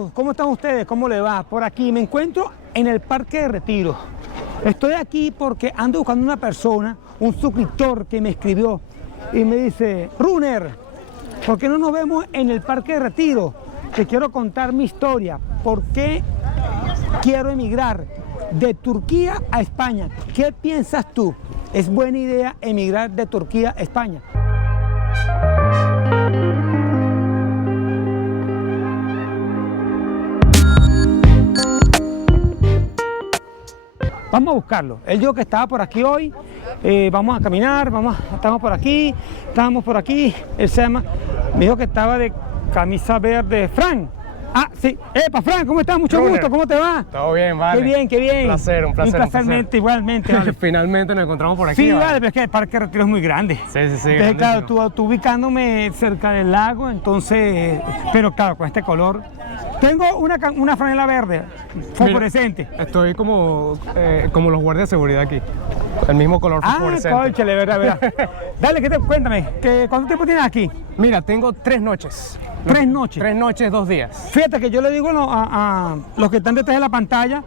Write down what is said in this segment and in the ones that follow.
todos, ¿cómo están ustedes? ¿Cómo les va? Por aquí me encuentro en el Parque de Retiro. Estoy aquí porque ando buscando una persona, un suscriptor que me escribió y me dice: Runner, ¿por qué no nos vemos en el Parque de Retiro? Te quiero contar mi historia, por qué quiero emigrar de Turquía a España. ¿Qué piensas tú? ¿Es buena idea emigrar de Turquía a España? Vamos a buscarlo. Él dijo que estaba por aquí hoy. Vamos a caminar, estamos por aquí, estábamos por aquí. Él se llama, me dijo que estaba de camisa verde. Fran. Ah, sí. Epa, Fran, ¿cómo estás? Mucho Runner. gusto, ¿cómo te va? Todo bien, vale. Qué bien, qué bien. Un placer. Igualmente, vale. Finalmente nos encontramos por aquí. Sí, vale, pero es que el Parque de Retiro es muy grande. Sí. Entonces, claro, tú ubicándome cerca del lago, entonces, pero claro, con este color. Tengo una franela verde, fosforescente. Mira, estoy como los guardias de seguridad aquí. El mismo color fosforescente. Cónchale, verdad. Dale, cuéntame, ¿cuánto tiempo tienes aquí? Mira, tengo 3 noches. 3 noches. 3 noches, 2 días. Fíjate que yo le digo a los que están detrás de la pantalla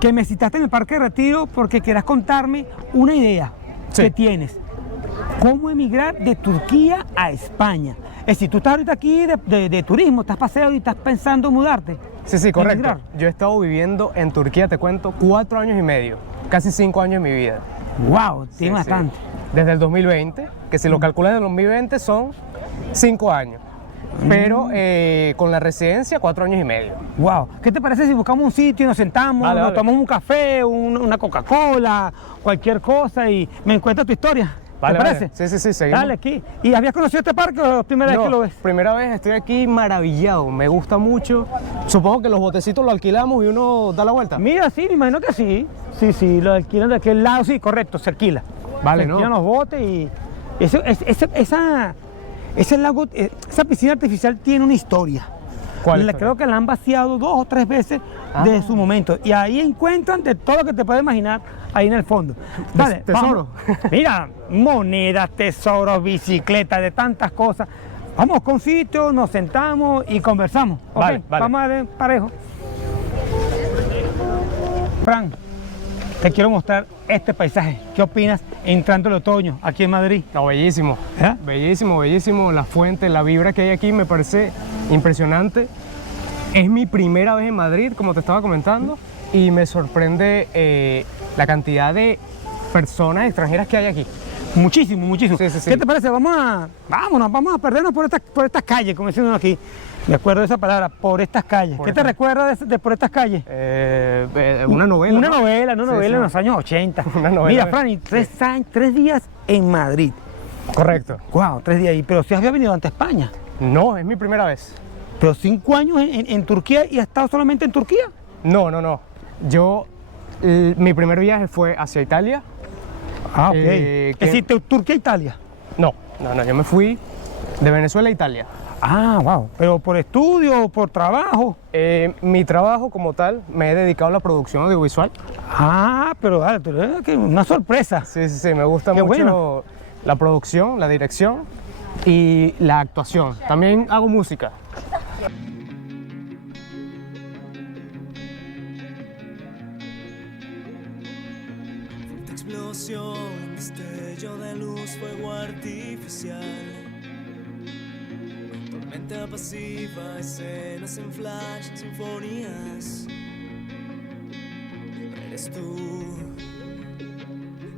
que me citaste en el Parque de Retiro porque quieras contarme una idea que tienes. ¿Cómo emigrar de Turquía a España? Es decir, tú estás ahorita aquí de turismo, estás paseo y estás pensando en mudarte. Sí, correcto. Emigrar. Yo he estado viviendo en Turquía, te cuento, 4 años y medio. Casi 5 años de mi vida. Wow, tiene bastante. Desde el 2020, que si lo calculas desde el 2020 son 5 años. Pero con la residencia, 4 años y medio. Wow. ¿Qué te parece si buscamos un sitio y nos sentamos, nos tomamos un café, una Coca-Cola, cualquier cosa y me encuentras tu historia? ¿Te parece? Sí, seguimos. Dale, aquí. ¿Y habías conocido este parque o es la primera vez que lo ves? Primera vez, estoy aquí maravillado, me gusta mucho. Supongo que los botecitos los alquilamos y uno da la vuelta. Mira, sí, me imagino que sí. Sí, lo alquilan de aquel lado, sí, correcto, se alquila. Vale, se alquilan los botes y ese lago, esa piscina artificial tiene una historia. ¿Cuál? Creo que la han vaciado 2 o 3 veces desde su momento. Y ahí encuentran de todo lo que te puedes imaginar ahí en el fondo. Dale, tesoro. Mira, monedas, tesoros, bicicletas, de tantas cosas. Vamos con sitio, nos sentamos y conversamos. Vale. Vamos a ver parejo. Fran, te quiero mostrar este paisaje. ¿Qué opinas entrando el otoño aquí en Madrid? No, bellísimo. ¿Eh? Bellísimo. La fuente, la vibra que hay aquí me parece impresionante. Es mi primera vez en Madrid, como te estaba comentando, y me sorprende la cantidad de personas extranjeras que hay aquí. Muchísimo. Sí. ¿Qué te parece? Vamos a perdernos por estas calles, como decimos aquí. Me acuerdo de esa palabra, por estas calles. ¿Qué te recuerda de por estas calles? Una novela. Una novela Sí. en los años 80. Una novela. Mira, Fran, y 3 días en Madrid. Correcto. Wow, 3 días ahí. Pero si había venido ante España. No, es mi primera vez. Pero 5 años en Turquía y has estado solamente en Turquía. No. Mi primer viaje fue hacia Italia. Ah, ok. ¿qué? Es decir, Turquía e Italia. No, yo me fui de Venezuela a Italia. Ah, wow. ¿Pero por estudio, por trabajo? Mi trabajo como tal, me he dedicado a la producción audiovisual. Ah, pero dale, una sorpresa. Sí, me gusta Qué mucho bueno. la producción, la dirección y la actuación. También hago música. Explosión, destello de luz, fuego artificial. Tormenta pasiva, escenas en flash, sinfonías. Eres tú,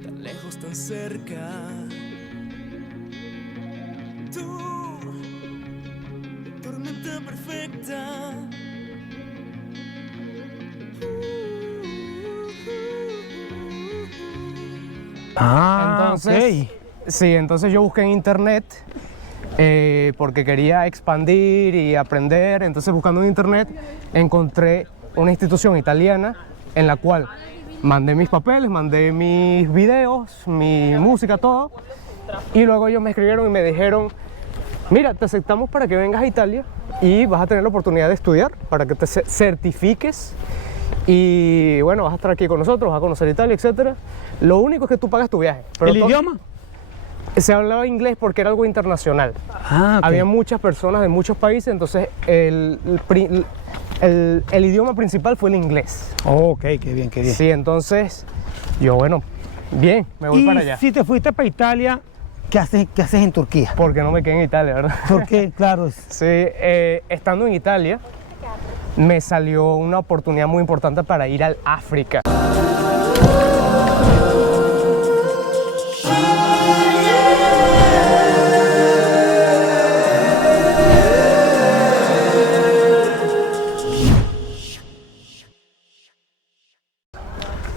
tan lejos, tan cerca. Tú, tormenta perfecta. Ah, Entonces, ok. sí, entonces yo busqué en internet porque quería expandir y aprender. Entonces, buscando en internet, encontré una institución italiana en la cual mandé mis papeles, mandé mis videos, mi música, todo. Y luego ellos me escribieron y me dijeron: mira, te aceptamos para que vengas a Italia y vas a tener la oportunidad de estudiar para que te certifiques. Y bueno, vas a estar aquí con nosotros, vas a conocer Italia, etc. Lo único es que tú pagas tu viaje. Pero ¿El idioma? Se hablaba inglés porque era algo internacional. Ah, ok. Había muchas personas de muchos países, entonces el idioma principal fue el inglés. Oh, ok, qué bien, qué bien. Sí, entonces yo, bueno, bien, me voy Y para allá. si te fuiste para Italia, qué haces en Turquía? Porque no me quedé en Italia, ¿verdad? Porque, claro, Sí, estando en Italia, me salió una oportunidad muy importante para ir al África.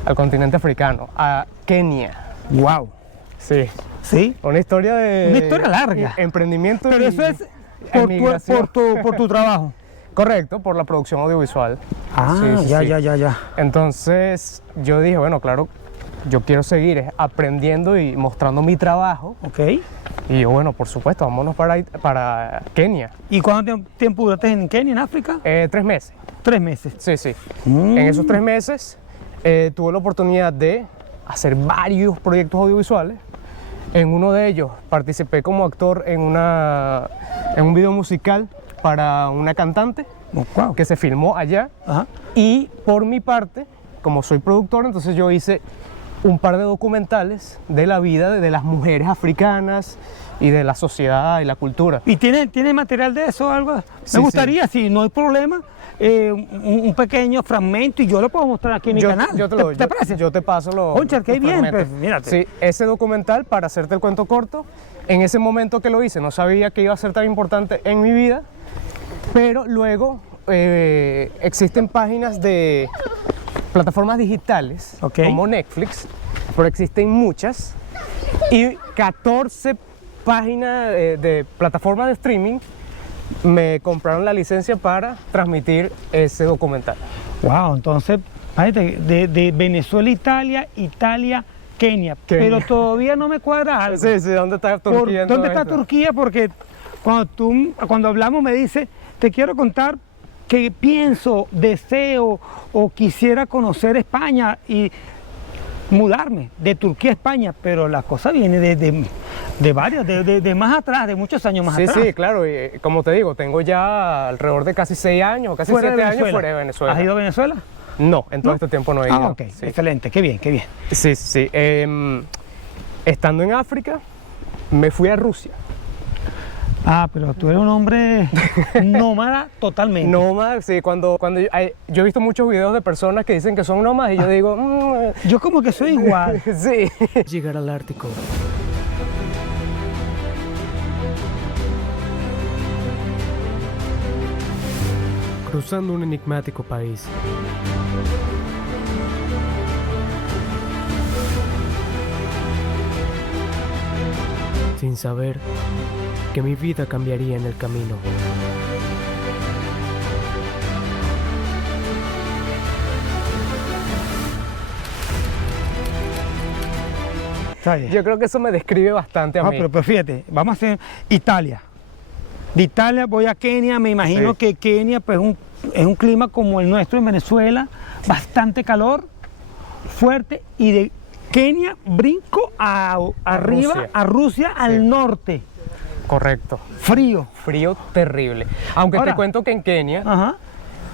Al continente africano, a Kenia. wow. Sí, ¿Sí? una historia de... Una historia larga. Emprendimiento Pero y eso es emigración. por tu trabajo. Correcto, por la producción audiovisual. Ah, Sí, sí, ya, sí. ya. Entonces yo dije, bueno, claro, yo quiero seguir aprendiendo y mostrando mi trabajo. Ok. Y yo, bueno, por supuesto, vámonos para Kenia. ¿Y cuánto tiempo duraste en Kenia, en África? 3 meses. 3 meses. Sí, sí. Mm. En esos 3 meses tuve la oportunidad de hacer varios proyectos audiovisuales. En uno de ellos participé como actor en un video musical para una cantante Oh, wow. que se filmó allá. Ajá. Y por mi parte, como soy productor, entonces yo hice un par de documentales de la vida de las mujeres africanas y de la sociedad y la cultura. ¿Y tiene material de eso o algo? Sí, Me gustaría, si no hay problema, un pequeño fragmento y yo lo puedo mostrar aquí en mi canal. ¿Te parece? Yo te paso los Concha, qué los bien, fragmentos. pues, mírate. Sí, ese documental, para hacerte el cuento corto, en ese momento que lo hice no sabía que iba a ser tan importante en mi vida, pero luego existen páginas de plataformas digitales Ok. como Netflix, pero existen muchas, y 14 páginas de plataformas de streaming me compraron la licencia para transmitir ese documental. Wow, entonces, fíjate, de Venezuela, Italia, Kenia. Pero todavía no me cuadra algo. Sí, sí, ¿dónde está Turquía? en ¿Dónde todo está esto? Turquía? Porque cuando hablamos me dice, te quiero contar que pienso, deseo o quisiera conocer España y mudarme de Turquía a España, pero la cosa viene de varios, de más atrás, de muchos años más Sí, atrás. sí, claro, y como te digo, tengo ya alrededor de casi 6 años, casi Fuera de 7 años Venezuela. fuera de Venezuela. ¿Has ido a Venezuela? No, en todo ¿No? este tiempo no he ido. Ah, ok, Sí. excelente, qué bien, qué bien. Sí, sí. Estando en África, me fui a Rusia. Ah, pero tú eres un hombre nómada totalmente. Nómada, sí, cuando yo he visto muchos videos de personas que dicen que son nómadas y yo digo, Yo como que soy igual. sí. Llegar al Ártico. Cruzando un enigmático país. Sin saber que mi vida cambiaría en el camino. Está bien. Yo creo que eso me describe bastante a Ah, mí. pero fíjate, vamos a hacer Italia. De Italia voy a Kenia, me imagino Sí. que Kenia pues, es un clima como el nuestro en Venezuela, bastante calor, fuerte, y de Kenia brinco arriba Rusia. a Rusia, al norte, Correcto. frío. Frío terrible. Aunque Ahora- te cuento que en Kenia Ajá,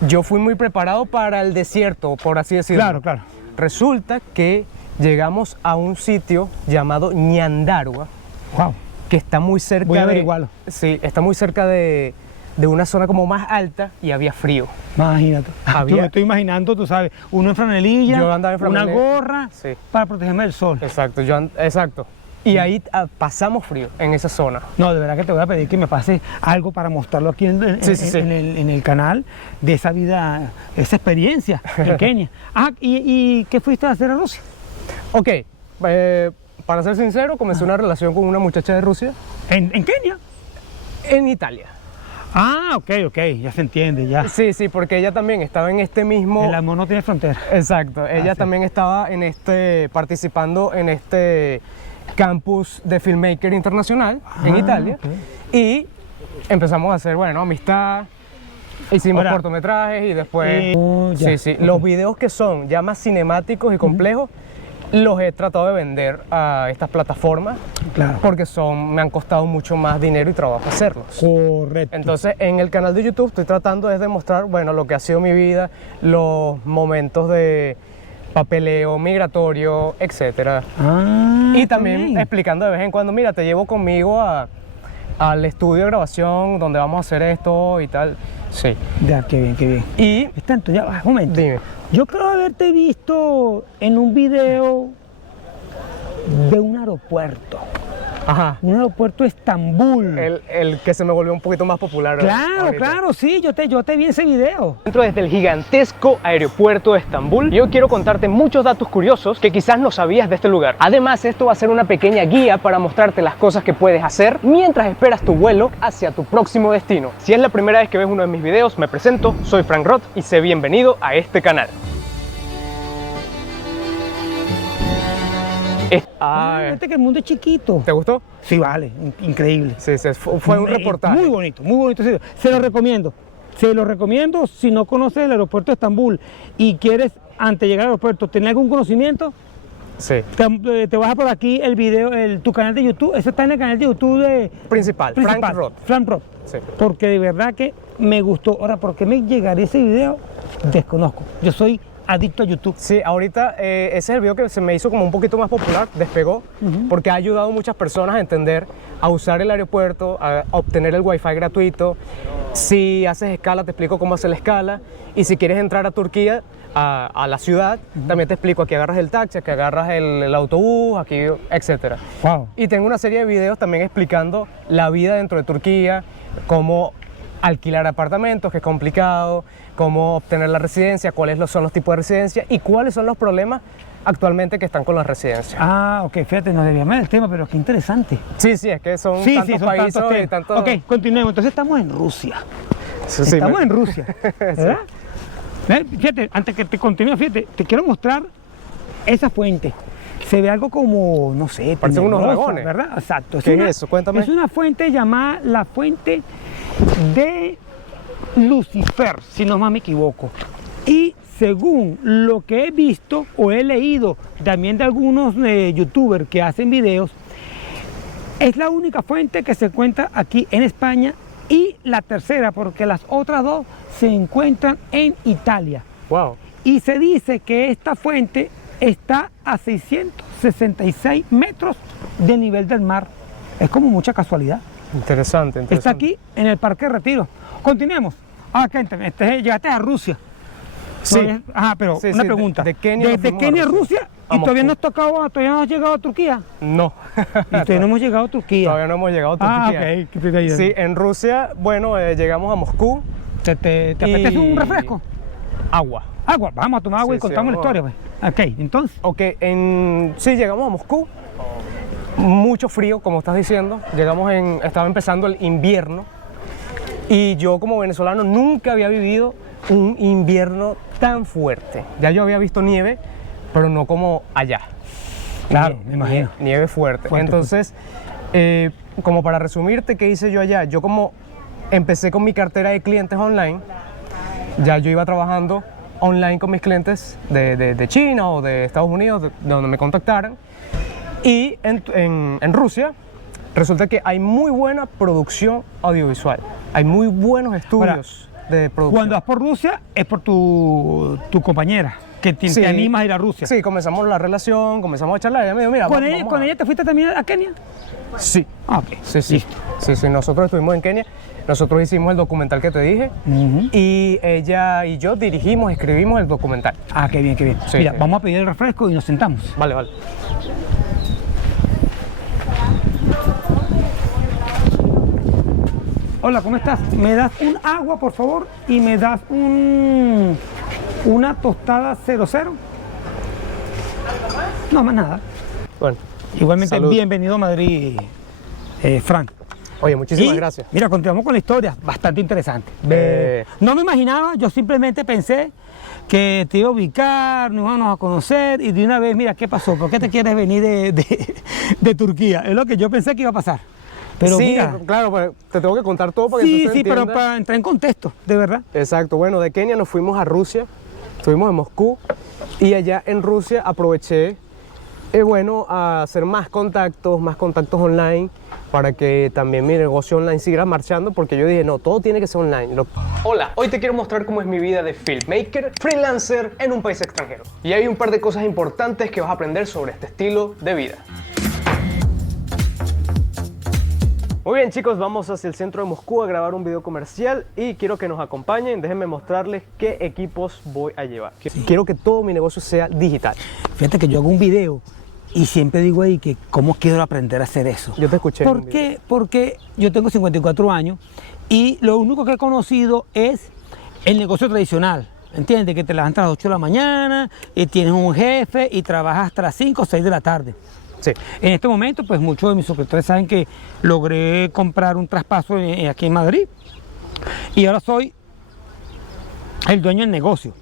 yo fui muy preparado para el desierto, por así decirlo. claro, claro. Resulta que llegamos a un sitio llamado Ñandarua, Wow. que está muy cerca Voy a de... averiguarlo. Sí, está muy cerca de una zona como más alta y había frío. Imagínate. Había- Yo me estoy imaginando, tú sabes, uno en franelilla, Yo andaba en una franelilla. gorra Sí. para protegerme del sol. Exacto, exacto. Y ahí pasamos frío en esa zona. No, de verdad que te voy a pedir que me pase algo para mostrarlo aquí Sí, sí, sí. en el canal de esa vida, esa experiencia en Kenia. Ah, ¿y qué fuiste a hacer a Rusia? Ok, para ser sincero, comencé una relación con una muchacha de Rusia ¿En Kenia? en Italia. Ah, ok, ya se entiende, ya. Sí, sí, porque ella también estaba en este mismo... El amor no tiene frontera. Exacto, ella sí. también estaba participando en este campus de filmmaker internacional en Ah, Italia, ok. y empezamos a hacer, bueno, amistad, hicimos Ahora, cortometrajes y después... ya, sí, sí, ok. los videos que son ya más cinemáticos y complejos, los he tratado de vender a estas plataformas Claro. porque me han costado mucho más dinero y trabajo hacerlos. Correcto. Entonces, en el canal de YouTube estoy tratando de mostrar, bueno, lo que ha sido mi vida, los momentos de papeleo migratorio, etcétera. Y también bien. explicando de vez en cuando, mira, te llevo conmigo al estudio de grabación donde vamos a hacer esto y tal. Sí. Ya, qué bien, qué bien. Y Tanto, ya va, un momento. dime, Yo creo haberte visto en un video de un aeropuerto. ajá, Un aeropuerto de Estambul. el que se me volvió un poquito más popular. Claro, ahorita. claro, sí, yo te vi ese video. Dentro desde el gigantesco aeropuerto de Estambul, yo quiero contarte muchos datos curiosos que quizás no sabías de este lugar. Además, esto va a ser una pequeña guía para mostrarte las cosas que puedes hacer mientras esperas tu vuelo hacia tu próximo destino. Si es la primera vez que ves uno de mis videos, me presento, soy Frank Roth y sé bienvenido a este canal. Fíjate que el mundo es chiquito. ¿Te gustó? Sí, vale, increíble. Sí, sí, fue un reportaje. Muy bonito. Sí, se lo recomiendo. Se lo recomiendo si no conoces el aeropuerto de Estambul y quieres, antes de llegar al aeropuerto, tener algún conocimiento, Sí. te vas a por aquí el video, tu canal de YouTube. Eso está en el canal de YouTube de Principal, Frank Roth. Frank Roth. Sí. Porque de verdad que me gustó. Ahora, ¿por qué me llegaría ese video? Desconozco. Yo soy adicto a YouTube. Sí, ahorita ese es el video que se me hizo como un poquito más popular, despegó, porque ha ayudado a muchas personas a entender, a usar el aeropuerto, a obtener el wifi gratuito. Si haces escala, te explico cómo hacer la escala. Y si quieres entrar a Turquía, a la ciudad, también te explico, aquí agarras el taxi, aquí agarras el autobús, aquí, etcétera. Wow. Y tengo una serie de videos también explicando la vida dentro de Turquía, cómo alquilar apartamentos, que es complicado, cómo obtener la residencia, cuáles son los tipos de residencia y cuáles son los problemas actualmente que están con las residencias. Ah, ok, fíjate, nos debíamos del tema, pero qué interesante. Sí, sí, es que son tantos son países tantos y temas. tantos... Ok, continuemos. Entonces estamos en Rusia. Sí, sí, Estamos en Rusia, ¿verdad? Fíjate, antes que te continúe, fíjate, te quiero mostrar esa fuente. Se ve algo como, no sé, Parecen unos tenebrosa, dragones. ¿verdad? Exacto. ¿Qué es eso? Cuéntame. Es una fuente llamada la fuente de Lucifer, si no más me equivoco. Y según lo que he visto o he leído también de algunos youtubers que hacen videos, es la única fuente que se encuentra aquí en España y la tercera, porque las otras dos se encuentran en Italia. Wow, Y se dice que esta fuente está a 666 metros de nivel del mar. Es como mucha casualidad. interesante, interesante. Está aquí en el Parque Retiro. Continuemos. Cuéntame, llegaste a Rusia. Sí. Todavía- Ajá, pero Sí, una sí, pregunta. de Kenia nos Desde fuimos a Kenia a Rusia. Rusia A y todavía Moscú. todavía no has llegado a Turquía. No. Y todavía no hemos llegado a Turquía. Todavía no hemos llegado a Turquía. Ok, que te estoy ayudando. Sí, en Rusia, bueno, llegamos a Moscú. ¿Te apetece un refresco? Agua. Agua, vamos a tomar agua Sí, y contamos la vamos a- historia. Pues. Ok, entonces. Ok, sí, llegamos a Moscú. Mucho frío, como estás diciendo. Estaba empezando el invierno. Y yo como venezolano nunca había vivido un invierno tan fuerte. Ya yo había visto nieve, pero no como allá. Claro, me imagino. Nieve fuerte. Fuerte, Entonces, como para resumirte, ¿qué hice yo allá? Yo como empecé con mi cartera de clientes online, ya yo iba trabajando online con mis clientes de China o de Estados Unidos, de donde me contactaran. Y en Rusia resulta que hay muy buena producción audiovisual. Hay muy buenos estudios de producción. Cuando vas por Rusia es por tu compañera, que te, Sí. te animas a ir a Rusia. Sí, comenzamos la relación, comenzamos a charlar. Ella me dijo, mira, ¿Con, vamos ella te fuiste también a Kenia? Sí. Ah, ok. Sí, sí. Listo. Sí, sí, nosotros estuvimos en Kenia, nosotros hicimos el documental que te dije y ella y yo dirigimos, escribimos el documental. Ah, qué bien, qué bien. Sí, Mira, sí. vamos a pedir el refresco y nos sentamos. Vale, vale. Hola, ¿cómo estás? ¿Me das un agua, por favor? Y me das una tostada 00. No, más nada. Bueno, Igualmente, Salud. bienvenido a Madrid, Frank. oye, muchísimas Y, gracias. Mira, continuamos con la historia, bastante interesante. Eh. No me imaginaba, yo simplemente pensé que te iba a ubicar, nos íbamos a conocer y de una vez, mira, ¿qué pasó? ¿Por qué te quieres venir de Turquía? Es lo que yo pensé que iba a pasar. Pero sí, mira, claro, pues, te tengo que contar todo para que sí, tú sí, pero entiendas. para entrar en contexto, de verdad. Exacto, bueno, de Kenia nos fuimos a Rusia, estuvimos en Moscú y allá en Rusia aproveché Es bueno hacer más contactos online, para que también mi negocio online siga marchando, porque yo dije, no, todo tiene que ser online. Hola, hoy te quiero mostrar cómo es mi vida de filmmaker, freelancer en un país extranjero. Y hay un par de cosas importantes que vas a aprender sobre este estilo de vida. Muy bien, chicos, vamos hacia el centro de Moscú a grabar un video comercial y quiero que nos acompañen. Déjenme mostrarles qué equipos voy a llevar. Sí. Quiero que todo mi negocio sea digital. Fíjate que yo hago un video y siempre digo ahí que cómo quiero aprender a hacer eso. Yo te escuché. en un ¿Por video. qué? Porque yo tengo 54 años y lo único que he conocido es el negocio tradicional. ¿Entiendes? Que te levantas a las 8 de la mañana y tienes un jefe y trabajas hasta las 5 o 6 de la tarde. Sí. En este momento, pues muchos de mis suscriptores saben que logré comprar un traspaso aquí en Madrid y ahora soy el dueño del negocio.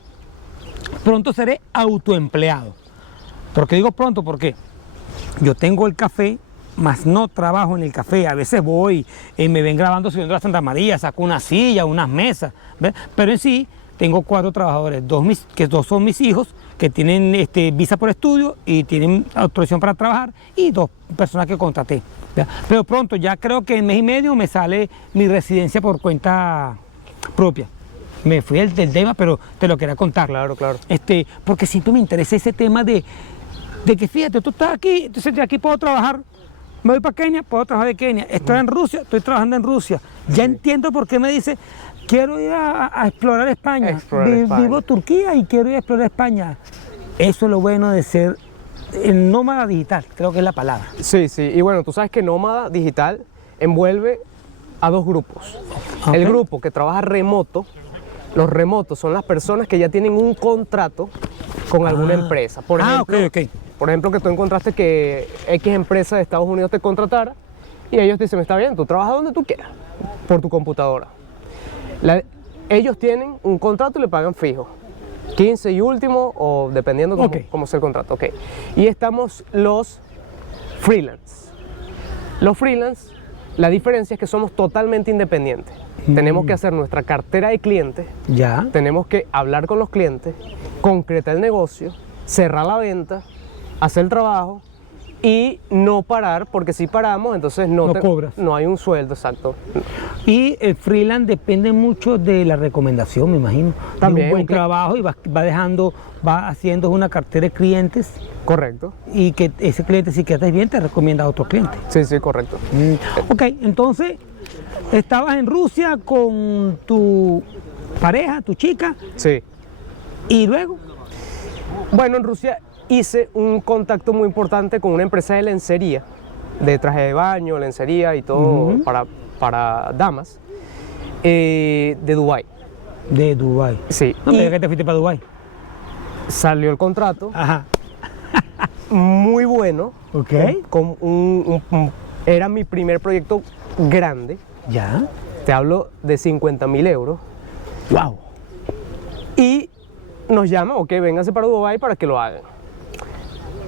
Pronto seré autoempleado. ¿Por qué digo pronto? Porque yo tengo el café, más no trabajo en el café. A veces voy y me ven grabando subiendo la Santa María, saco una silla, unas mesas, ¿ves? Pero en sí tengo 4 trabajadores, dos son mis hijos, que tienen visa por estudio y tienen autorización para trabajar, y 2 personas que contraté. ¿Ve? Pero pronto, ya creo que en mes y medio me sale mi residencia por cuenta propia. Me fui del tema, pero te lo quería contar. Claro, claro. Porque siempre me interesa ese tema de que fíjate, tú estás aquí, entonces de aquí puedo trabajar. Me voy para Kenia, puedo trabajar de Kenia. Estoy en Rusia, estoy trabajando en Rusia. Ya entiendo por qué me dice, quiero ir a explorar España. Vivo en Turquía y quiero ir a explorar España. Eso es lo bueno de ser el nómada digital, creo que es la palabra. Sí, sí. Y bueno, tú sabes que nómada digital envuelve a 2 grupos. Ok. El grupo que trabaja remoto. Los remotos son las personas que ya tienen un contrato con alguna empresa. Por ejemplo, ok. Por ejemplo, que tú encontraste que X empresa de Estados Unidos te contratara y ellos te dicen, está bien, tú trabajas donde tú quieras, por tu computadora. Ellos tienen un contrato y le pagan fijo, 15 y último, o dependiendo cómo sea el contrato. Okay. Y estamos los freelance. Los freelance, la diferencia es que somos totalmente independientes. Tenemos que hacer nuestra cartera de clientes, Ya. tenemos que hablar con los clientes, concretar el negocio, cerrar la venta, hacer el trabajo y no parar, porque si paramos, entonces no cobras. No hay un sueldo, exacto. Y el freelance depende mucho de la recomendación, me imagino. También, de un buen ok. trabajo y va haciendo una cartera de clientes Correcto. y que ese cliente, si quedas bien, te recomienda a otro cliente. Sí, sí, correcto. Ok, entonces estabas en Rusia con tu pareja, tu chica, Sí. y luego. Bueno, en Rusia hice un contacto muy importante con una empresa de lencería, de traje de baño, lencería y todo para damas, de Dubái. De Dubái. Sí. No me Y digas que te fuiste para Dubái. salió el contrato, Ajá. muy bueno. Ok. Era mi primer proyecto grande. Ya. Te hablo de 50.000 euros. Wow. Y nos llaman, ok, vénganse para Dubái para que lo hagan.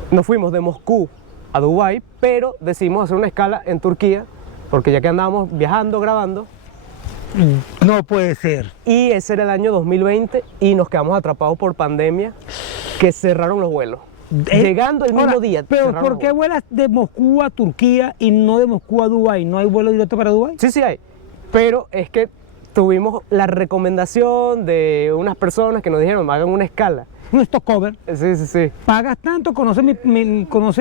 Nos fuimos de Moscú a Dubái, pero decidimos hacer una escala en Turquía, porque ya que andábamos viajando, grabando, No puede ser. y ese era el año 2020 y nos quedamos atrapados por pandemia, que cerraron los vuelos. Llegando el mismo Ahora, día. Pero cerraron ¿por los qué vuelos. vuelas de Moscú a Turquía y no de Moscú a Dubái? ¿No hay vuelo directo para Dubái? Sí, sí hay, pero es que tuvimos la recomendación de unas personas que nos dijeron, hagan una escala. Un stopover. Sí, sí, sí. Pagas tanto, conoces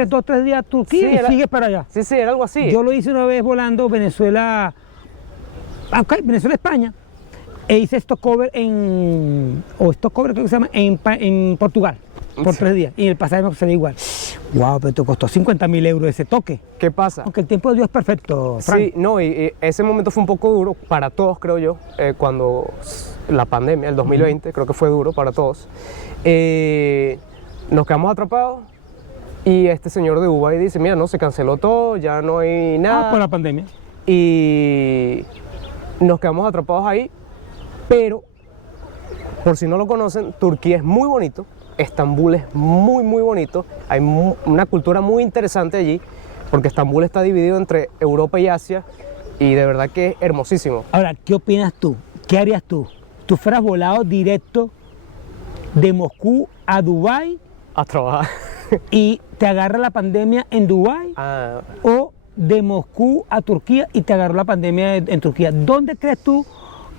2 o 3 días Turquía Sí, y era- sigues para allá. Sí, sí, era algo así. Yo lo hice una vez volando Venezuela-España, e hice stopover creo que se llama, en Portugal, por 3 días, y el pasaje me salió igual. Wow, pero te costó 50.000 euros ese toque. ¿Qué pasa? Aunque el tiempo de Dios es perfecto, Frank. Sí, no, y ese momento fue un poco duro para todos, creo yo, cuando la pandemia, el 2020, creo que fue duro para todos. Nos quedamos atrapados y este señor de Dubái dice, mira, no, se canceló todo, ya no hay nada. Por la pandemia. Y nos quedamos atrapados ahí, pero por si no lo conocen, Turquía es muy bonito, Estambul es muy, muy bonito, hay una cultura muy interesante allí, porque Estambul está dividido entre Europa y Asia, y de verdad que es hermosísimo. Ahora, ¿qué opinas tú? ¿Qué harías tú? ¿Tú fueras volado directo de Moscú a Dubái A trabajar. y te agarra la pandemia en Dubái, Ah, o de Moscú a Turquía y te agarró la pandemia en Turquía. ¿Dónde crees tú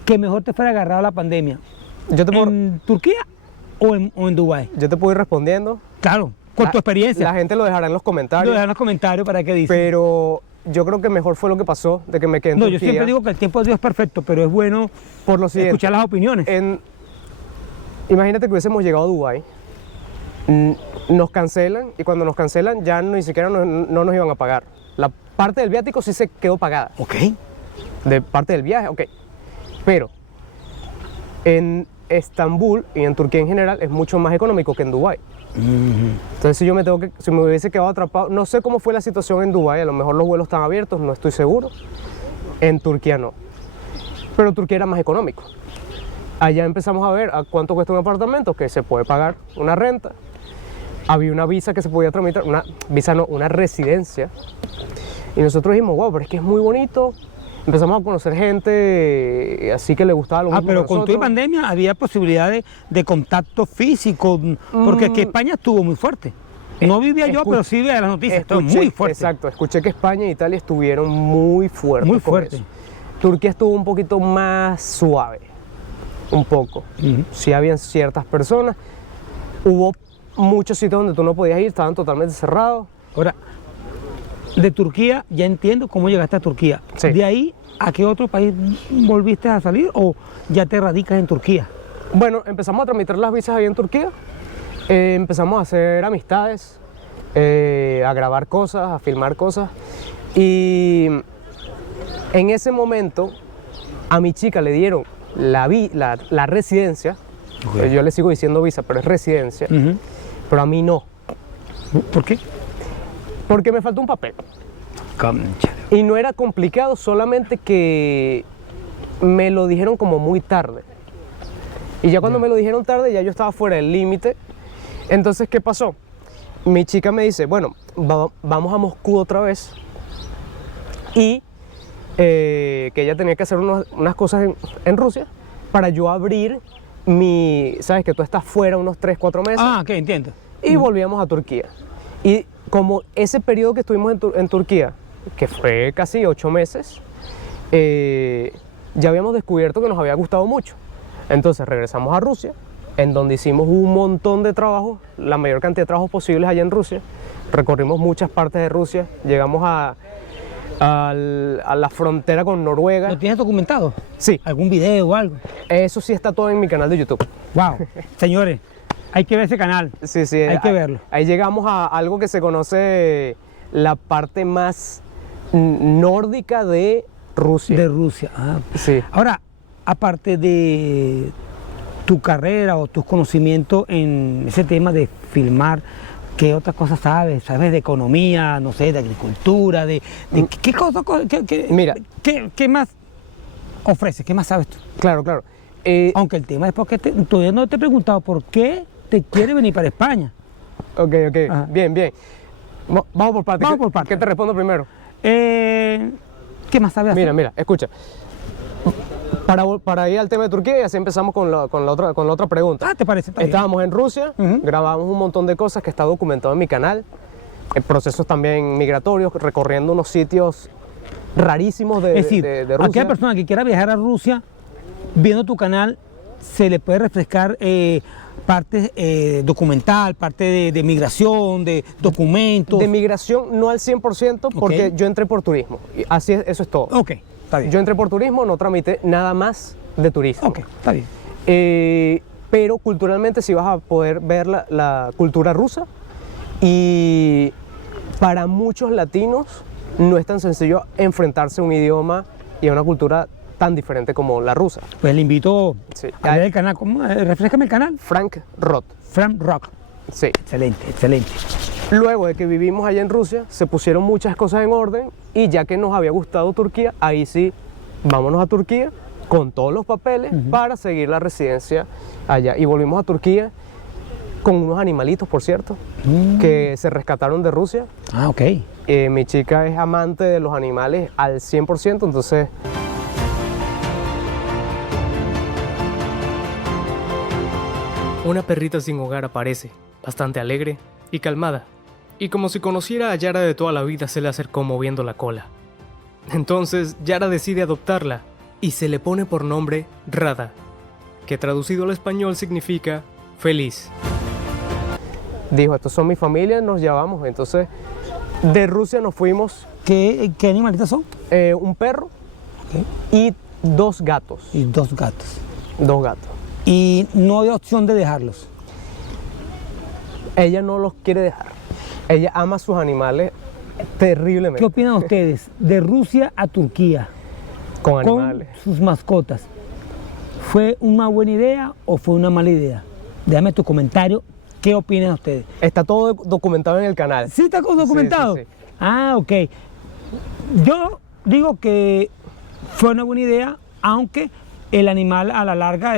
que mejor te fuera agarrado la pandemia? yo, te puedo, ¿En Turquía o en Dubái? yo te puedo ir respondiendo. Claro, con La- tu experiencia. La gente lo dejará en los Lo comentarios. dejan en los comentarios para que dicen. Pero yo creo que mejor fue lo que pasó de que me quedé en No, Turquía. yo siempre digo que el tiempo de Dios es perfecto, pero es bueno por lo siguiente. escuchar las opiniones. Imagínate que hubiésemos llegado a Dubái, nos cancelan y cuando nos cancelan ya ni siquiera no nos iban a pagar. La parte del viático sí se quedó pagada, Ok. de parte del viaje, ok. Pero en Estambul y en Turquía en general es mucho más económico que en Dubái. Entonces si me hubiese quedado atrapado, no sé cómo fue la situación en Dubái, a lo mejor los vuelos están abiertos, no estoy seguro. En Turquía no. Pero Turquía era más económico. Allá empezamos a ver a cuánto cuesta un apartamento, que se puede pagar una renta. Había una visa que se podía tramitar, una visa no, una residencia. Y nosotros dijimos, wow, pero es que es muy bonito. Empezamos a conocer gente así que le gustaba lo mismo Pero que con toda nosotros. pandemia había posibilidad de contacto físico, porque es que España estuvo muy fuerte. No vivía yo, Escu- pero sí veía las noticias, estuvo Escuché- muy fuerte. Exacto, escuché que España e Italia estuvieron muy fuertes. Muy con fuerte. eso. Turquía estuvo un poquito más suave, un poco. Sí habían ciertas personas, hubo muchos sitios donde tú no podías ir, estaban totalmente cerrados. Ahora, de Turquía ya entiendo cómo llegaste a Turquía. Sí. ¿De ahí a qué otro país volviste a salir o ya te radicas en Turquía? Bueno, empezamos a tramitar las visas ahí en Turquía, empezamos a hacer amistades, a grabar cosas, a filmar cosas. Y en ese momento a mi chica le dieron la residencia, yo le sigo diciendo visa, pero es residencia, pero a mí no, ¿Por qué? porque me faltó un papel. Concha. Y no era complicado, solamente que me lo dijeron como muy tarde. Y ya cuando me lo dijeron tarde, ya yo estaba fuera del límite. Entonces, ¿qué pasó? Mi chica me dice, bueno, vamos a Moscú otra vez. Y que ella tenía que hacer unas cosas en Rusia para yo abrir sabes que tú estás fuera unos 3, 4 meses. Ah, ok, entiendo. Y volvíamos a Turquía. Y como ese periodo que estuvimos en Turquía, que fue casi 8 meses, ya habíamos descubierto que nos había gustado mucho. Entonces regresamos a Rusia, en donde hicimos un montón de trabajos, la mayor cantidad de trabajos posibles allá en Rusia. Recorrimos muchas partes de Rusia, llegamos a la frontera con Noruega. ¿Lo tienes documentado? Sí, ¿Algún video o algo? eso sí está todo en mi canal de YouTube. Wow. Señores, hay que ver ese canal. Sí, sí. Hay que verlo. Ahí llegamos a algo que se conoce la parte más nórdica de Rusia. De Rusia. Ah. Sí. Ahora, aparte de tu carrera o tus conocimientos en ese tema de filmar, ¿qué otras cosas sabes? ¿Sabes de economía, no sé, de agricultura, de qué cosa, Mira. qué más ofreces? ¿Qué más sabes tú? Claro, claro. Aunque el tema es porque todavía no te he preguntado por qué te quieres venir para España. Ok. Ajá. Bien, bien. Vamos por partes. Vamos por partes. ¿Qué te respondo primero? ¿Qué más sabes hacer? Mira, escucha. Para ir al tema de Turquía, y así empezamos con la otra pregunta. Ah, ¿te parece? Está bien. Estábamos en Rusia, grabamos un montón de cosas que está documentado en mi canal, procesos también migratorios, recorriendo unos sitios rarísimos de Es decir, de a Rusia. aquella persona que quiera viajar a Rusia, viendo tu canal, se le puede refrescar parte documental, parte de migración, de documentos. De migración no al 100% porque Ok. yo entré por turismo. Y así es, eso es todo. Ok, está bien. Yo entré por turismo, no tramité nada más de turismo. Ok, está bien. Pero culturalmente sí vas a poder ver la cultura rusa y para muchos latinos no es tan sencillo enfrentarse a un idioma y a una cultura tan diferente como la rusa. Pues le invito Sí. a ver el canal. Refrescame el canal. Frank Roth. Fram Rock. Sí. Excelente, excelente. Luego de que vivimos allá en Rusia, se pusieron muchas cosas en orden y ya que nos había gustado Turquía, ahí sí, vámonos a Turquía con todos los papeles para seguir la residencia allá. Y volvimos a Turquía con unos animalitos, por cierto, que se rescataron de Rusia. Ah, ok. Mi chica es amante de los animales al 100%, entonces Una perrita sin hogar aparece, bastante alegre, y calmada, y como si conociera a Yara de toda la vida se le acercó moviendo la cola. Entonces Yara decide adoptarla y se le pone por nombre Rada, que traducido al español significa feliz. Dijo, estos son mi familia, nos llevamos. Entonces, de Rusia nos fuimos ¿Qué animalitos son? un perro Ok. y 2 gatos. Y 2 gatos. 2 gatos. Y no hay opción de dejarlos. Ella no los quiere dejar. Ella ama a sus animales terriblemente. ¿Qué opinan ustedes de Rusia a Turquía Con con animales. sus mascotas? ¿Fue una buena idea o fue una mala idea? Déjame tu comentario. ¿Qué opinan ustedes? Está todo documentado en el canal. ¿Sí está documentado? Sí, sí, sí. Ah, ok. Yo digo que fue una buena idea, aunque el animal a la larga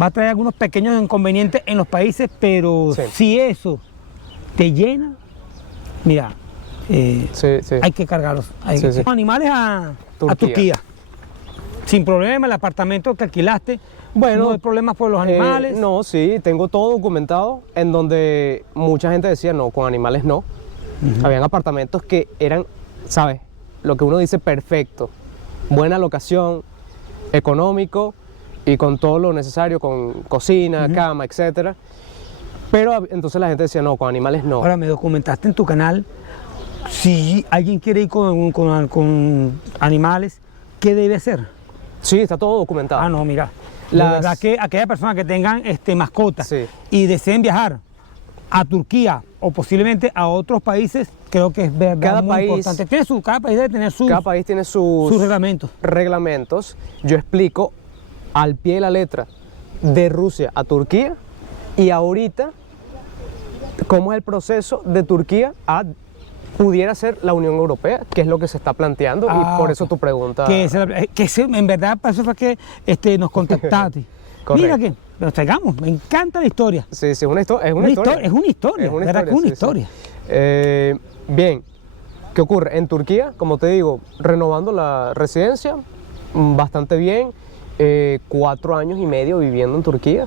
va a traer algunos pequeños inconvenientes en los países, pero Sí. si eso te llena, mira, Sí, sí. hay que cargarlos. Sí, sí. Animales a Turquía. Turquía. Sin problema, el apartamento que alquilaste, Bueno, no hay problemas por los animales. No, sí, tengo todo documentado en donde mucha gente decía, no, con animales no. Habían apartamentos que eran, ¿sabes? Lo que uno dice perfecto. Buena locación, económico y con todo lo necesario, con cocina, cama, etcétera. Pero entonces la gente decía, no, con animales no. Ahora me documentaste en tu canal, si alguien quiere ir con animales, ¿qué debe hacer? Sí, está todo documentado. Ah, no, mira. Las- La verdad que aquellas personas que tengan mascotas Sí. y deseen viajar a Turquía o posiblemente a otros países, creo que es verdad Cada muy país- importante. Cada país debe tener sus Cada país tiene sus reglamentos. reglamentos. Yo explico al pie de la letra de Rusia a Turquía y ahorita cómo es el proceso de Turquía a pudiera ser la Unión Europea, que es lo que se está planteando y por eso ok. tu pregunta. En verdad, para eso fue que nos contactaste. Correcto. Mira que nos traigamos, me encanta la historia. Sí, sí, es una historia. Es una historia. Es una historia, Es una ¿verdad? Que es una sí, sí. historia. Bien, ¿qué ocurre? En Turquía, como te digo, renovando la residencia, bastante bien. 4 años y medio viviendo en Turquía.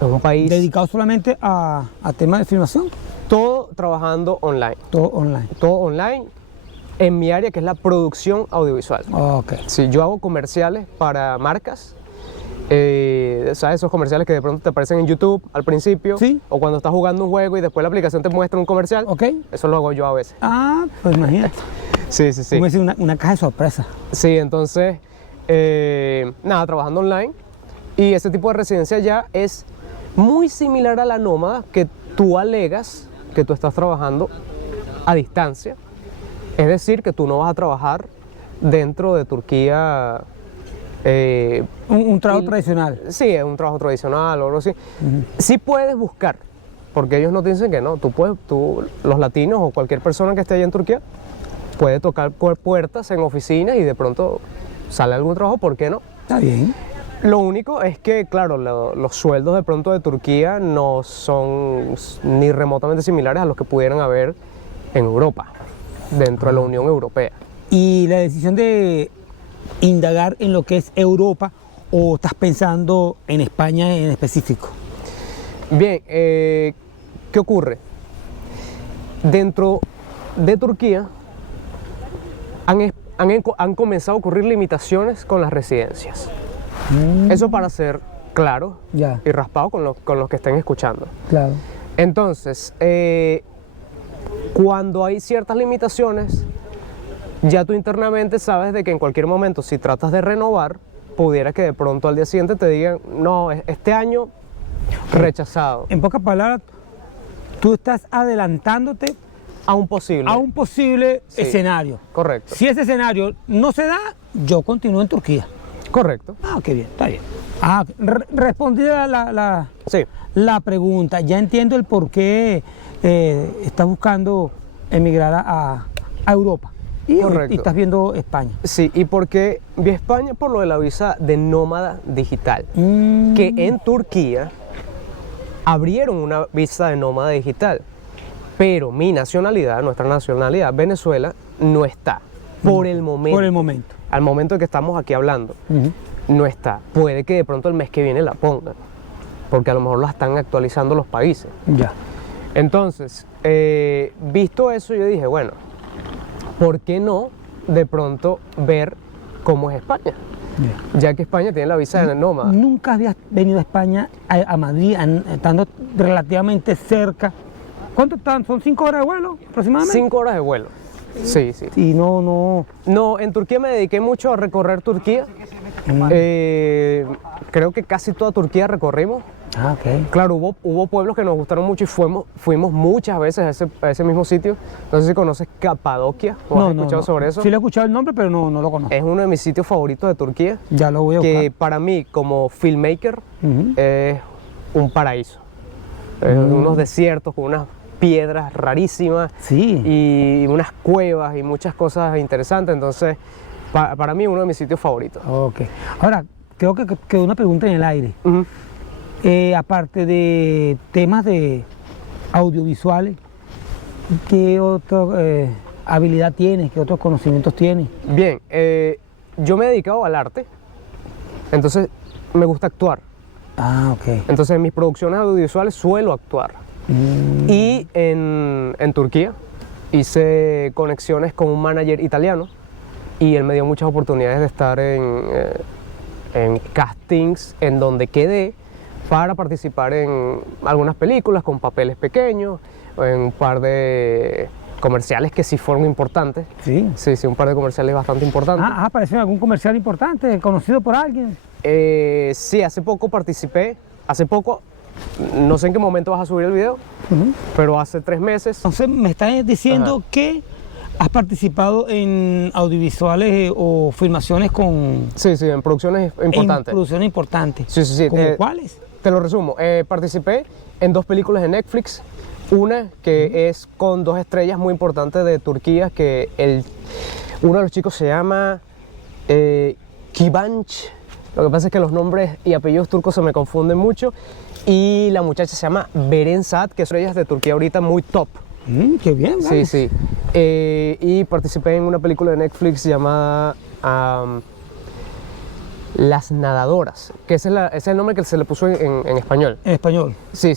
Es un país Dedicado solamente a temas de filmación, todo trabajando online. todo online. Todo online en mi área que es la producción audiovisual. Ok. Sí, yo hago comerciales para marcas. ¿Sabes? Esos comerciales que de pronto te aparecen en YouTube al principio. Sí. O cuando estás jugando un juego y después la aplicación te muestra un comercial. Ok. Eso lo hago yo a veces. Ah, pues imagínate. Sí, sí, sí. Como decir, una caja de sorpresa. Sí, entonces, nada, trabajando online. Y ese tipo de residencia ya es muy similar a la nómada que tú alegas que tú estás trabajando a distancia. Es decir, que tú no vas a trabajar dentro de Turquía. Un trabajo tradicional. Sí, es un trabajo tradicional o algo así. Sí puedes buscar, porque ellos no te dicen que no. Los latinos o cualquier persona que esté allá en Turquía puede tocar puertas en oficinas y de pronto sale algún trabajo, ¿por qué no? Está bien. Lo único es que, claro, los sueldos de pronto de Turquía no son ni remotamente similares a los que pudieran haber en Europa, dentro de la Unión Europea. Y la decisión de indagar en lo que es Europa, o estás pensando en España en específico. Bien, ¿qué ocurre? Dentro de Turquía han comenzado a ocurrir limitaciones con las residencias. Eso para ser claro Ya, y raspado con los que estén escuchando. claro. Entonces, cuando hay ciertas limitaciones, ya tú internamente sabes de que en cualquier momento, si tratas de renovar, pudiera que de pronto al día siguiente te digan, no, este año rechazado, En pocas palabras, tú estás adelantándote a un posible. a un posible Sí. escenario. Correcto, Si ese escenario no se da, yo continúo en Turquía. correcto. Ah, qué bien, está bien. Ah, respondida Sí, la pregunta, ya entiendo el por qué estás buscando emigrar a Europa. Correcto. Y estás viendo España. sí, y porque vi España por lo de la visa de nómada digital, Mm, que en Turquía abrieron una visa de nómada digital, pero mi nacionalidad, nuestra nacionalidad, Venezuela, no está por el momento. Por el momento. Al momento que estamos aquí hablando, Ujú. no está. Puede que de pronto el mes que viene la pongan, porque a lo mejor la están actualizando los países. Ya. Entonces, visto eso, yo dije, bueno, ¿por qué no de pronto ver cómo es España? Ya que España tiene la visa de nómada. ¿Nunca habías venido a España, a Madrid, estando relativamente cerca? ¿Cuánto están? ¿Son 5 horas de vuelo aproximadamente? 5 horas de vuelo. Sí, sí. Y no. No, en Turquía me dediqué mucho a recorrer Turquía. Creo que casi toda Turquía recorrimos. Ah, ok. Claro, hubo pueblos que nos gustaron mucho y fuimos muchas veces a ese mismo sitio. No sé si conoces Capadocia o has escuchado sobre eso. Sí le he escuchado el nombre, pero no lo conozco. Es uno de mis sitios favoritos de Turquía. Ya lo voy a buscar. Que para mí, como filmmaker, es un paraíso. Unos desiertos con unas piedras rarísimas Sí. y unas cuevas y muchas cosas interesantes. Entonces, para mí, uno de mis sitios favoritos. Ok. Ahora, creo que quedó una pregunta en el aire. Ujú. Aparte de temas de audiovisuales, ¿qué otra habilidad tienes? ¿Qué otros conocimientos tienes? Bien, yo me he dedicado al arte, entonces me gusta actuar. Ah, ok. Entonces en mis producciones audiovisuales suelo actuar. Y en Turquía hice conexiones con un manager italiano y él me dio muchas oportunidades de estar en castings en donde quedé para participar en algunas películas con papeles pequeños, en un par de comerciales que sí fueron importantes. Sí. Sí, un par de comerciales bastante importantes. ¿Has aparecido en algún comercial importante, conocido por alguien? Sí, hace poco participé, no sé en qué momento vas a subir el video, pero hace 3 meses. Entonces me estás diciendo Ajá. que has participado en audiovisuales o filmaciones con... Sí, en producciones importantes. En producciones importantes. Sí. ¿Cómo cuáles? Te lo resumo, participé en 2 películas de Netflix, una que es con 2 estrellas muy importantes de Turquía, que uno de los chicos se llama Kibanch, lo que pasa es que los nombres y apellidos turcos se me confunden mucho, y la muchacha se llama Beren Saat, que es estrellas de Turquía ahorita muy top. Qué bien, vale. Sí. Y participé en una película de Netflix llamada Las Nadadoras, que ese es el nombre que se le puso en español. En español. Sí.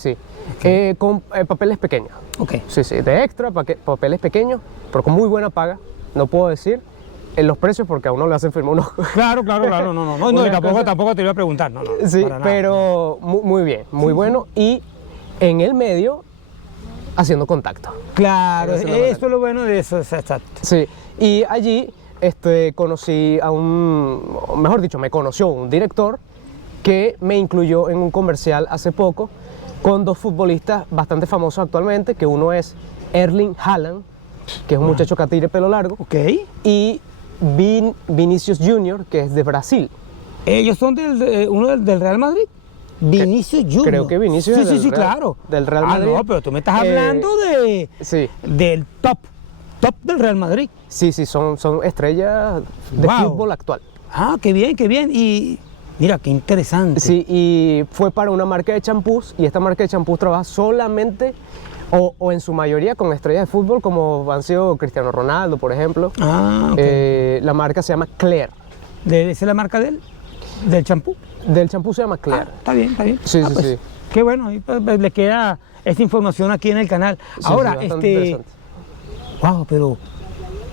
Con papeles pequeños. Ok. Sí, de extra, papeles pequeños, pero con muy buena paga. No puedo decir los precios porque a uno le hacen firmar unos. Claro, no, Una y tampoco, cosa- tampoco te iba a preguntar, no. Sí, para nada. pero muy bien, muy bueno. Y en el medio, haciendo contacto. Claro, Esa es la eso manera. es lo bueno de eso, exacto. Sí, y allí conocí a mejor dicho, me conoció un director que me incluyó en un comercial hace poco con 2 futbolistas bastante famosos actualmente, que uno es Erling Haaland, que es un muchacho que tiene pelo largo, Ok. y Vinicius Junior, que es de Brasil. Ellos son uno del Real Madrid. Vinicius Junior. creo que Vinicius Sí, es sí, del sí, Real- claro. del Real Madrid. No, pero tú me estás hablando Sí, del top del Real Madrid. sí, son estrellas de Wow. fútbol actual. Ah, qué bien, qué bien. Y mira, qué interesante. Sí, y fue para una marca de champús, y esta marca de champús trabaja solamente o en su mayoría con estrellas de fútbol como han sido Cristiano Ronaldo, por ejemplo. Ah, ok. La marca se llama Claire. ¿Esa es la marca del champú? Del champú se llama Claire. Está bien, está bien. Sí, Pues, sí. qué bueno, ahí pues, le queda esta información aquí en el canal. Sí, Ahora, bastante interesante. wow, pero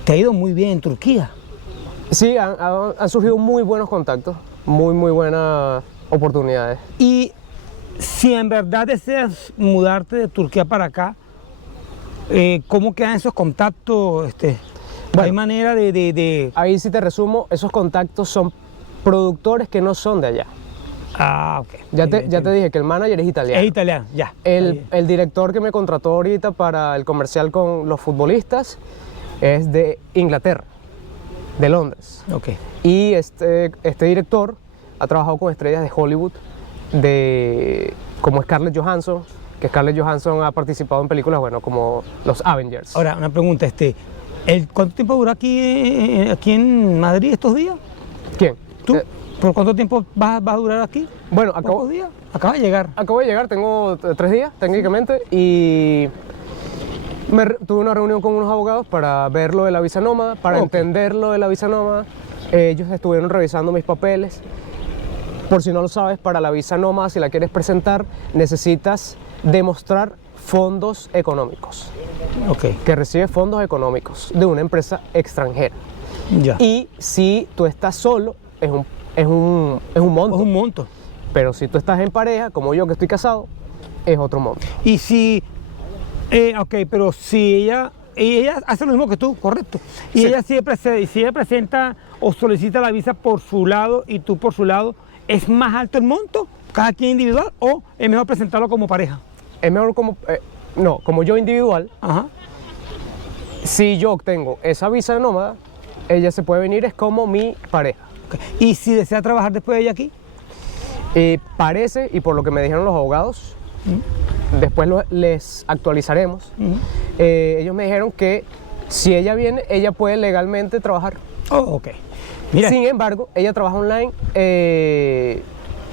te ha ido muy bien en Turquía. Sí, han surgido muy buenos contactos, muy buenas oportunidades. Y si en verdad deseas mudarte de Turquía para acá, ¿cómo quedan esos contactos? ¿Hay Bueno. manera de... Ahí sí te resumo, esos contactos son productores que no son de allá. Ah, ok. Ya te dije que el manager es italiano. Es italiano, ya. Está bien. El director que me contrató ahorita para el comercial con los futbolistas es de Inglaterra, de Londres. Ok. Y este director ha trabajado con estrellas de Hollywood, como Scarlett Johansson, que Scarlett Johansson ha participado en películas, bueno, como los Avengers. Ahora, una pregunta, ¿cuánto tiempo duró aquí en Madrid estos días? ¿Quién? ¿Tú? ¿Por cuánto tiempo vas a durar aquí? Bueno, ¿Pocos días? Acaba de llegar. acabo de llegar, tengo 3 días técnicamente, y tuve una reunión con unos abogados para ver lo de la visa nómada, para Ok. entender lo de la visa nómada. Ellos estuvieron revisando mis papeles. Por si no lo sabes, para la visa nómada, si la quieres presentar, necesitas demostrar fondos económicos, Ok, que recibe fondos económicos de una empresa extranjera. ya. Y si tú estás solo, es un monto. Es un monto. Pero si tú estás en pareja, como yo que estoy casado, es otro monto. Y si, ok, pero si ella hace lo mismo que tú, correcto. Y Sí. ella siempre si ella presenta o solicita la visa por su lado y tú por su lado, ¿es más alto el monto, cada quien individual, o es mejor presentarlo como pareja? Es mejor como yo individual, Ajá. si yo obtengo esa visa de nómada, ella se puede venir, es como mi pareja. Ok. ¿Y si desea trabajar después de ella aquí? Parece, y por lo que me dijeron los abogados, después les actualizaremos, ellos me dijeron que si ella viene, ella puede legalmente trabajar. Oh, ok. Mira, Sin embargo, ella trabaja online,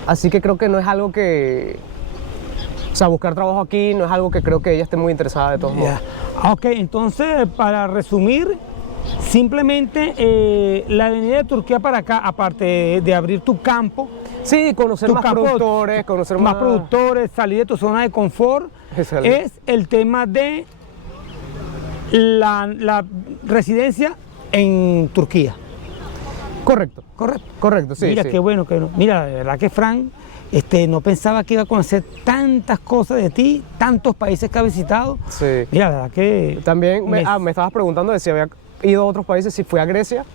así que creo que no es algo que... O sea, buscar trabajo aquí no es algo que creo que ella esté muy interesada de todos modos. ya. Ok, entonces, para resumir, simplemente la venida de Turquía para acá, aparte de abrir tu campo, Sí, conocer tu más campo, productores, conocer más productores, salir de tu zona de confort, Excelente. es el tema de la residencia en Turquía. Correcto, Correcto. correcto, sí. Mira, sí. qué bueno que no. Mira, de verdad que Fran, no pensaba que iba a conocer tantas cosas de ti, tantos países que ha visitado. Sí. Mira, la verdad que También me estabas preguntando de si había ido a otros países, si fui a Grecia,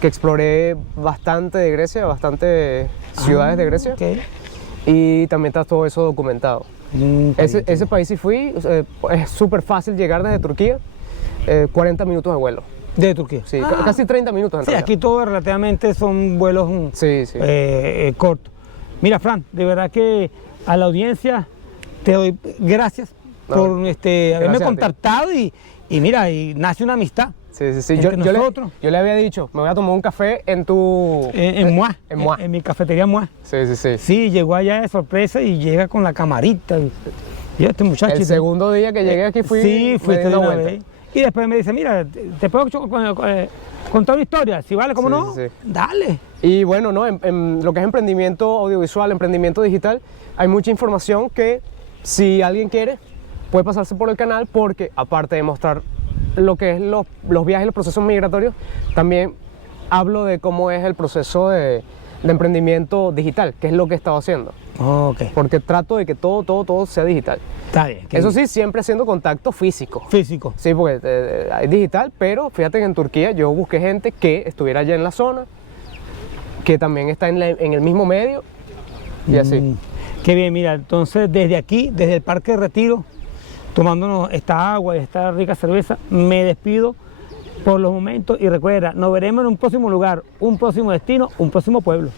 que exploré bastante de Grecia, bastantes ciudades de Grecia, ok. y también está todo eso documentado. Ese país sí fui, es súper fácil llegar desde Turquía, 40 minutos de vuelo. De Turquía. Sí, casi 30 minutos en Sí, realidad. aquí todo relativamente son vuelos Sí, sí. cortos. Mira, Fran, de verdad que a la audiencia te doy gracias No, por haberme gracias a ti. contactado y mira, y nace una amistad. Sí, sí, sí. Entre Yo nosotros. le había dicho, me voy a tomar un café en tu... En Moi, en Moi. en mi cafetería Moi. Sí, sí, sí. Sí, llegó allá de sorpresa y llega con la camarita. Y este muchacho. El segundo día que llegué aquí fui Sí, me fuiste di de una una vuelta. vez. Y después me dice, mira, ¿te puedo contar una historia? Si vale, ¿cómo Sí, no? sí, sí. Dale. Y bueno, no, en lo que es emprendimiento audiovisual, emprendimiento digital, hay mucha información que si alguien quiere puede pasarse por el canal, porque aparte de mostrar lo que es los viajes y los procesos migratorios, también hablo de cómo es el proceso de emprendimiento digital, que es lo que he estado haciendo, Ok, porque trato de que todo sea digital. está bien. Eso sí, siempre haciendo contacto físico. Físico. Sí, porque hay digital, pero fíjate que en Turquía yo busqué gente que estuviera allá en la zona, que también está en el mismo medio, y así. Qué bien, mira, entonces desde aquí, desde el Parque de Retiro, tomándonos esta agua y esta rica cerveza, me despido por los momentos y recuerda, nos veremos en un próximo lugar, un próximo destino, un próximo pueblo.